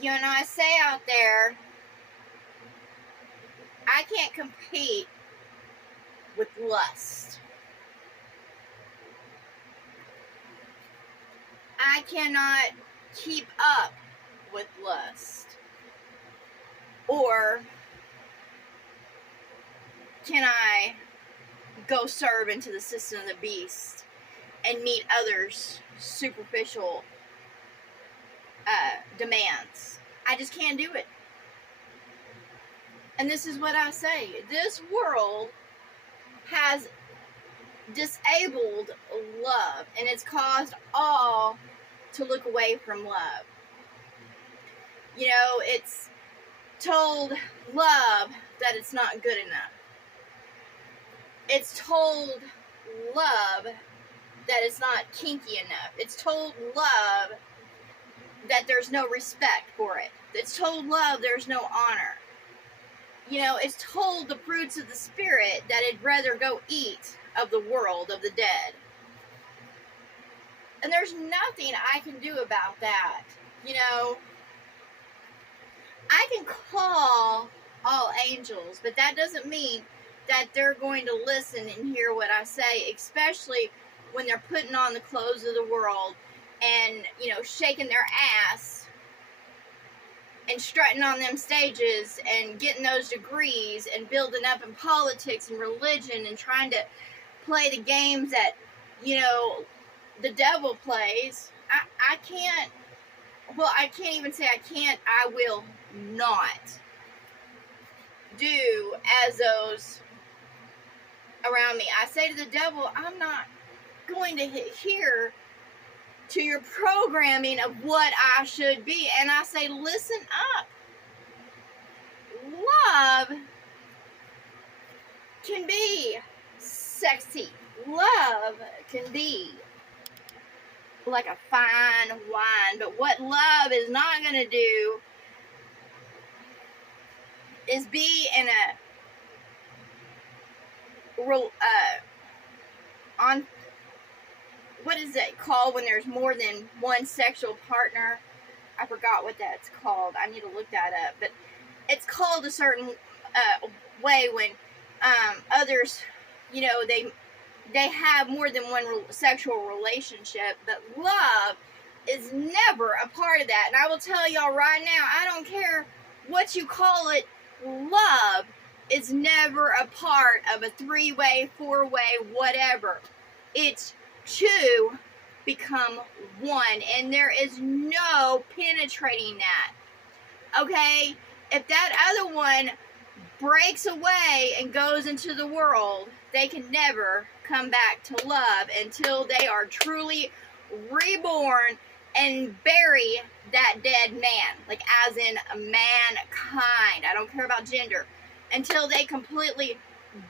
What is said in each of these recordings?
You know, I say out there, I can't compete with lust. I cannot keep up with lust. Or can I go serve into the system of the beast and meet others' superficial demands? I just can't do it. And this is what I say. This world has disabled love, and it's caused all to look away from love. You know, it's told love that it's not good enough. It's told love that it's not kinky enough. It's told love that there's no respect for it. It's told love there's no honor. You know, it's told the fruits of the Spirit that it'd rather go eat of the world of the dead. And there's nothing I can do about that. You know, I can call all angels, but that doesn't mean that they're going to listen and hear what I say, especially when they're putting on the clothes of the world and, you know, shaking their ass and strutting on them stages and getting those degrees and building up in politics and religion and trying to play the games that, you know, the devil plays. I can't, well, I can't even say I can't, I will not do as those around me. I say to the devil, I'm not going to adhere to your programming of what I should be. And I say, listen up. Love can be sexy. Love can be like a fine wine. But what love is not going to do is be in a on what is it called when there's more than one sexual partner? I forgot what that's called. I need to look that up. But it's called a certain way when others, you know, they have more than one sexual relationship. But love is never a part of that. And I will tell y'all right now, I don't care what you call it, love is never a part of a 3-way, 4-way, whatever. It's two become one, and there is no penetrating that. Okay? If that other one breaks away and goes into the world, they can never come back to love until they are truly reborn and bury that dead man, like as in a mankind. I don't care about gender. Until they completely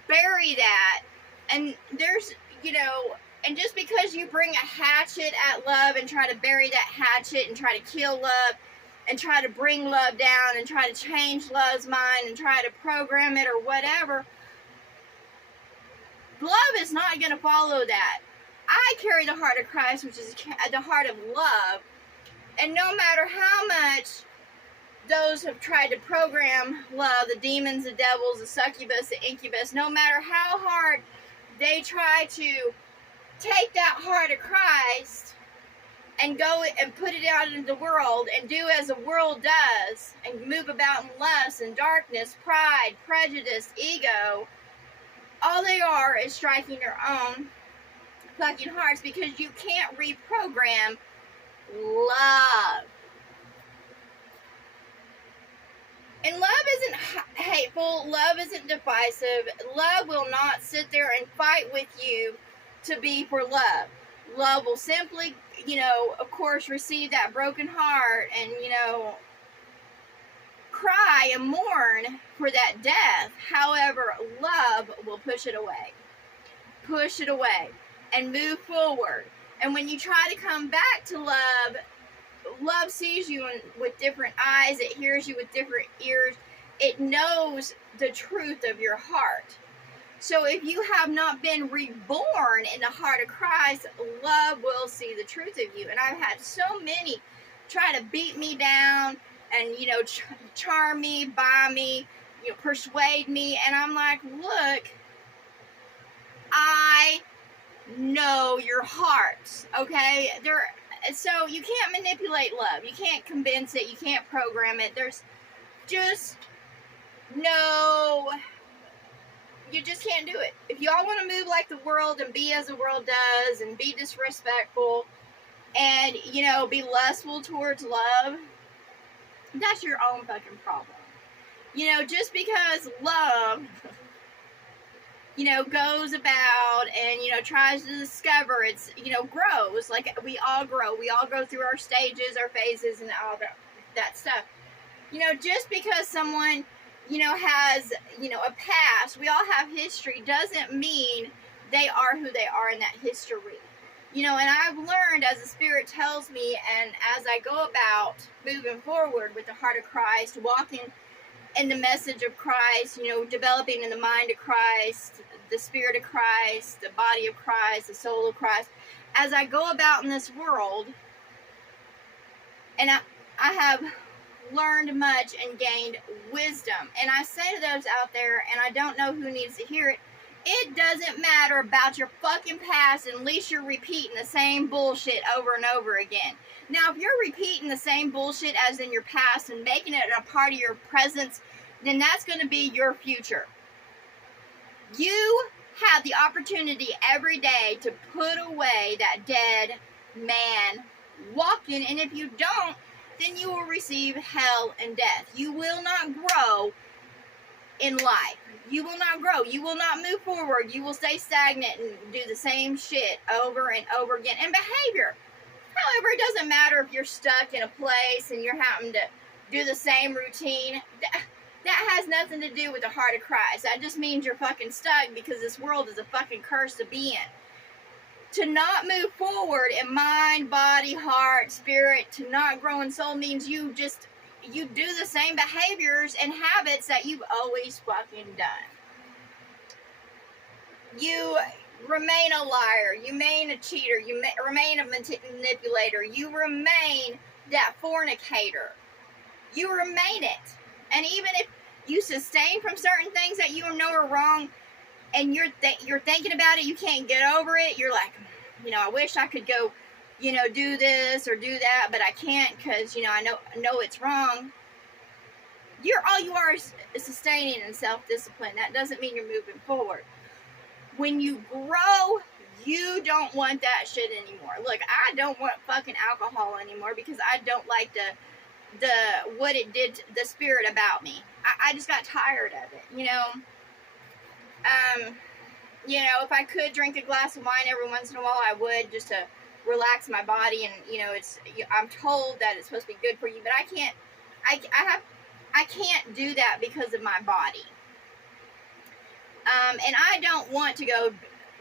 bury that. And there's, you know, and just because you bring a hatchet at love and try to bury that hatchet and try to kill love and try to bring love down and try to change love's mind and try to program it or whatever, love is not going to follow that. I carry the heart of Christ, which is the heart of love. And no matter how much those have tried to program love, the demons, the devils, the succubus, the incubus, no matter how hard they try to take that heart of Christ and go and put it out into the world and do as the world does and move about in lust and darkness, pride, prejudice, ego, all they are is striking their own fucking hearts, because you can't reprogram love. And love isn't hateful. Love isn't divisive. Love will not sit there and fight with you to be for love. Love will simply, you know, of course, receive that broken heart and, you know, cry and mourn for that death. However, love will push it away. Push it away and move forward. And when you try to come back to love, love sees you with different eyes. It hears you with different ears. It knows the truth of your heart. So if you have not been reborn in the heart of Christ, love will see the truth of you. And I've had so many try to beat me down and charm me, buy me, persuade me. And I'm like, look, I know your hearts, okay? So you can't manipulate love. You can't convince it. You can't program it. There's just no, you just can't do it. If y'all want to move like the world and be as the world does and be disrespectful and, be lustful towards love, that's your own fucking problem. Just because love, goes about and, tries to discover, it's, grows. Like, we all grow. We all go through our stages, our phases, and all that stuff. Just because someone, has, a past, we all have history, doesn't mean they are who they are in that history. And I've learned, as the Spirit tells me, and as I go about moving forward with the heart of Christ, walking in the message of Christ, developing in the mind of Christ, the Spirit of Christ, the body of Christ, the soul of Christ, as I go about in this world, and I have learned much and gained wisdom. And I say to those out there, and I don't know who needs to hear it doesn't matter about your fucking past unless you're repeating the same bullshit over and over again. Now, if you're repeating the same bullshit as in your past and making it a part of your presence, then that's going to be your future. You have the opportunity every day to put away that dead man walking, and if you don't, then you will receive hell and death. You will not grow in life. You will not grow. You will not move forward. You will stay stagnant and do the same shit over and over again. And behavior. However, it doesn't matter if you're stuck in a place and you're having to do the same routine. That has nothing to do with the heart of Christ. That just means you're fucking stuck because this world is a fucking curse to be in. To not move forward in mind, body, heart, spirit, to not grow in soul means you do the same behaviors and habits that you've always fucking done. You remain a liar. You remain a cheater. You remain a manipulator. You remain that fornicator. You remain it. And even if you sustain from certain things that you know are wrong, and you're thinking about it, you can't get over it, you're like, I wish I could go, do this or do that, but I can't because, I know it's wrong. All you are is sustaining and self-discipline. That doesn't mean you're moving forward. When you grow, you don't want that shit anymore. Look, I don't want fucking alcohol anymore because I don't like what it did to the spirit about me. I just got tired of it, if I could drink a glass of wine every once in a while, I would, just to relax my body. And I'm told that it's supposed to be good for you, but I can't. I can't do that because of my body. And I don't want to go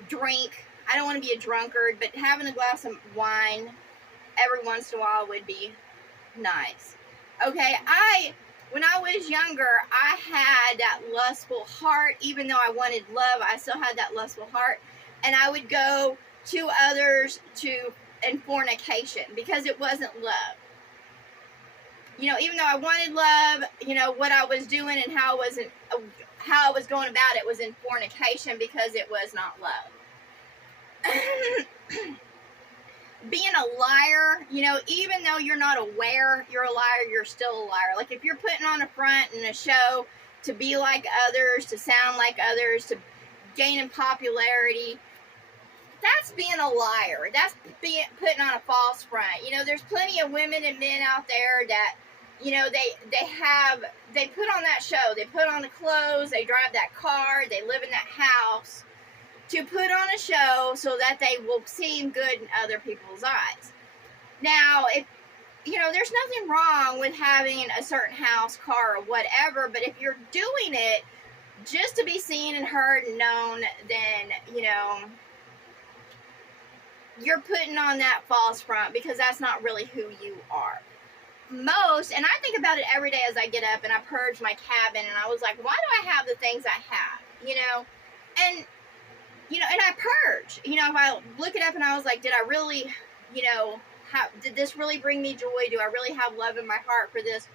drink. I don't want to be a drunkard, but having a glass of wine every once in a while would be nice. Okay, when I was younger, I had that lustful heart. Even though I wanted love, I still had that lustful heart. And I would go to others in fornication because it wasn't love. Even though I wanted love, what I was doing and how I was going about it was in fornication because it was not love. Being a liar, even though you're not aware you're a liar, you're still a liar. Like, if you're putting on a front and a show to be like others, to sound like others, to gain in popularity, that's being a liar. That's putting on a false front. There's plenty of women and men out there that, they put on that show. They put on the clothes, they drive that car, they live in that house to put on a show so that they will seem good in other people's eyes. Now, if there's nothing wrong with having a certain house, car, or whatever, but if you're doing it just to be seen and heard and known, then, you're putting on that false front because that's not really who you are. And I think about it every day as I get up and I purge my cabin, and I was like, why do I have the things I have, and I purge, if I look it up and I was like, did I really, did this really bring me joy? Do I really have love in my heart for this?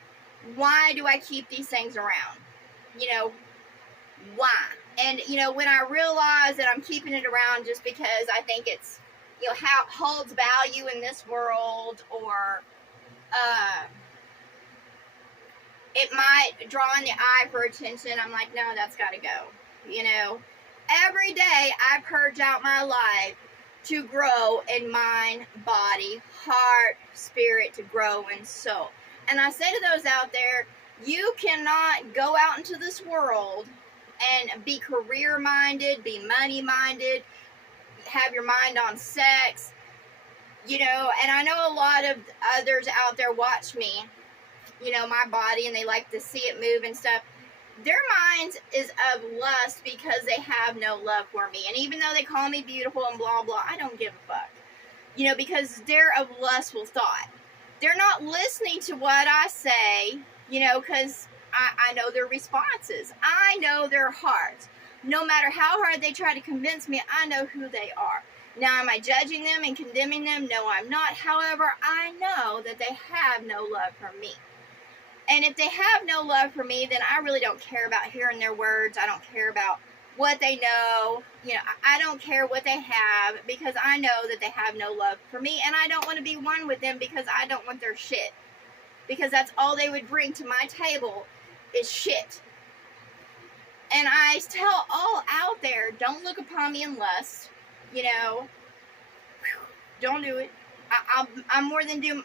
why do I keep these things around? You know, why? And, you know, when I realize that I'm keeping it around just because I think it's, you know, how it holds value in this world, or it might draw in the eye for attention, I'm like, no, that's got to go. You know, every day I purge out my life to grow in mind, body, heart, spirit, to grow in soul. And I say to those out there, you cannot go out into this world and be career minded, be money minded, have your mind on sex, you know. And I know a lot of others out there watch me, you know, my body, and they like to see it move and stuff. Their mind is of lust because they have no love for me. And even though they call me beautiful and blah blah, I don't give a fuck, you know, because they're of lustful thought. They're not listening to what I say, you know, because I know their responses. I know their hearts. No matter how hard they try to convince me, I know who they are. Now, am I judging them and condemning them? No, I'm not. However, I know that they have no love for me. And if they have no love for me, then I really don't care about hearing their words. I don't care about what they know. You know, I don't care what they have, because I know that they have no love for me. And I don't want to be one with them because I don't want their shit. Because that's all they would bring to my table is shit. And I tell all out there, don't look upon me in lust. You know, don't do it. I'm more than do,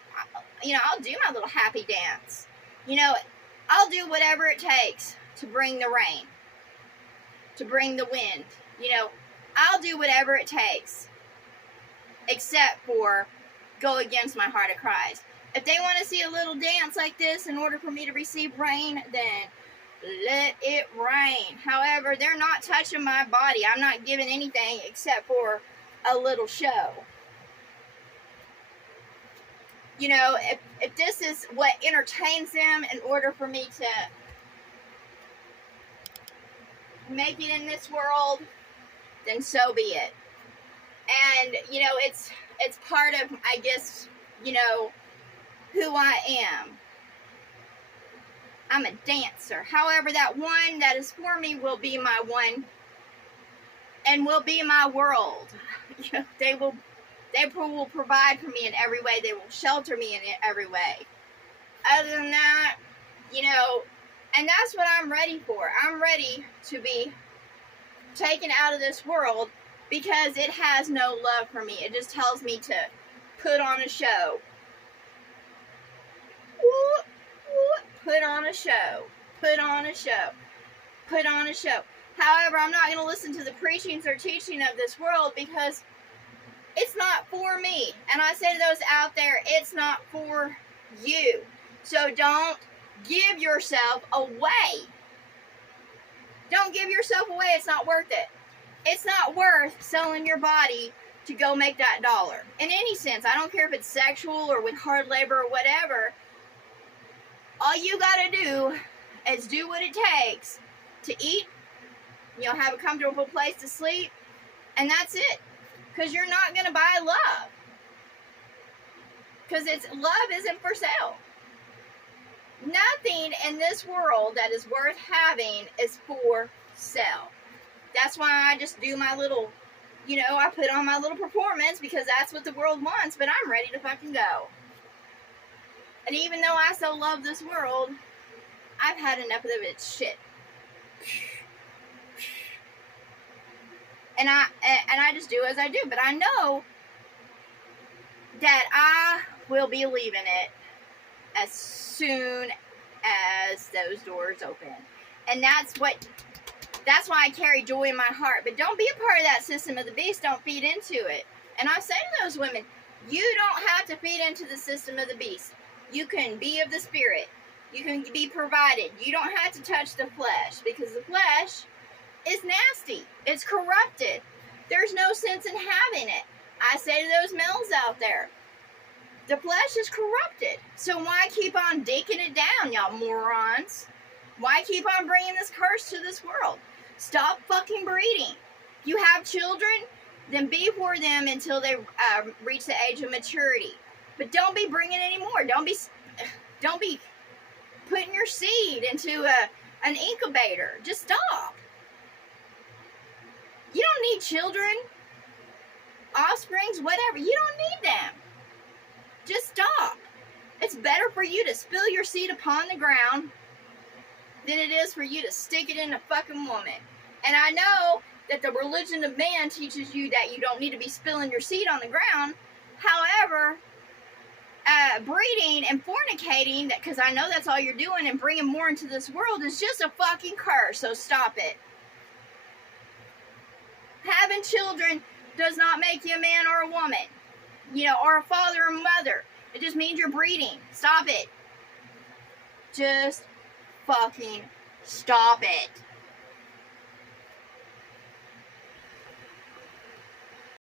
you know, I'll do my little happy dance. You know, I'll do whatever it takes to bring the rain, to bring the wind. You know, I'll do whatever it takes, except for go against my heart of Christ. If they want to see a little dance like this in order for me to receive rain, then let it rain. However, they're not touching my body. I'm not giving anything except for a little show. You know, if this is what entertains them in order for me to make it in this world, then so be it. And, you know, it's part of, I guess, you know, who I am. I'm a dancer. However, that one that is for me will be my one and will be my world. You know, they will provide for me in every way. They will shelter me in every way. Other than that, you know, and that's what I'm ready for. I'm ready to be taken out of this world because it has no love for me. It just tells me to put on a show. Put on a show. Put on a show. Put on a show. However, I'm not going to listen to the preachings or teaching of this world because it's not for me. And I say to those out there, it's not for you. So don't give yourself away. Don't give yourself away. It's not worth it. It's not worth selling your body to go make that dollar. In any sense, I don't care if it's sexual or with hard labor or whatever. All you gotta do is do what it takes to eat, you know, have a comfortable place to sleep, and that's it. Because you're not gonna buy love. Because love isn't for sale. Nothing in this world that is worth having is for sale. That's why I just do my little, you know, I put on my little performance because that's what the world wants, but I'm ready to fucking go. And even though I so love this world, I've had enough of its shit. And I just do as I do. But I know that I will be leaving it as soon as those doors open. And that's why I carry joy in my heart. But don't be a part of that system of the beast. Don't feed into it. And I say to those women, you don't have to feed into the system of the beast. You can be of the spirit. You can be provided. You don't have to touch the flesh because the flesh is nasty. It's corrupted. There's no sense in having it. I say to those males out there, the flesh is corrupted. So why keep on digging it down, y'all morons? Why keep on bringing this curse to this world? Stop fucking breeding. If you have children, then be for them until they reach the age of maturity. But don't be bringing any more. Don't be putting your seed into an incubator. Just stop. You don't need children, offsprings, whatever. You don't need them. Just stop. It's better for you to spill your seed upon the ground than it is for you to stick it in a fucking woman. And I know that the religion of man teaches you that you don't need to be spilling your seed on the ground. However, breeding and fornicating, because I know that's all you're doing, and bringing more into this world is just a fucking curse, so stop it. Having children does not make you a man or a woman, or a father or mother. It just means you're breeding. Stop it. Just fucking stop it.